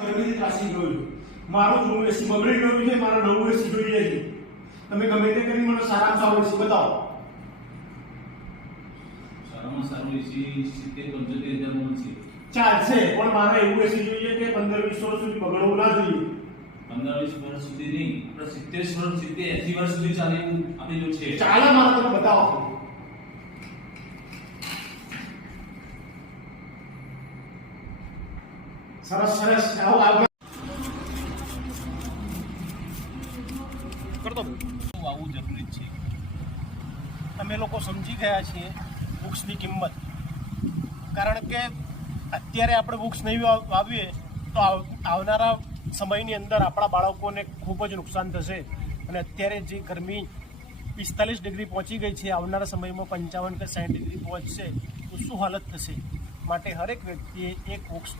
ગરમીથી ત્રાસી ગયો છું. મારું જૂનું એસી બગડી ગયું છે, મારે નવું એસી જોઈએ છે. તમે ગમે તે કરી મને સારામાં સારું એસી બતાવો. સારામાં સારું એસી 70-75 હજાર છે. ચાલશે, પણ મારે એવું એસી જોઈએ કે 15-20 વર્ષ સુધી બગડવું ના જોઈએ. 15-20 વર્ષ સુધી નહીં, આપણે 70 વર્ષ 80 વર્ષ સુધી ચાલે એવું આપણે જો છે. ચાલે, મારે તમે બતાવો. સરસ સરસ, આવો આગળ કરતો. આવવું જરૂરી છે. અમે લોકો સમજી ગયા છીએ વૃક્ષની કિંમત, કારણ કે અત્યારે આપણે વૃક્ષ નહીં વાવીએ તો આવનારા સમયની અંદર આપણા બાળકોને ખૂબ જ નુકસાન થશે. અને અત્યારે જે ગરમી 45 ડિગ્રી પહોંચી ગઈ છે, આવનારા સમયમાં 55 કે 60 ડિગ્રી પહોંચશે તો શું હાલત થશે. માટે હરેક વ્યક્તિએ એક વૃક્ષ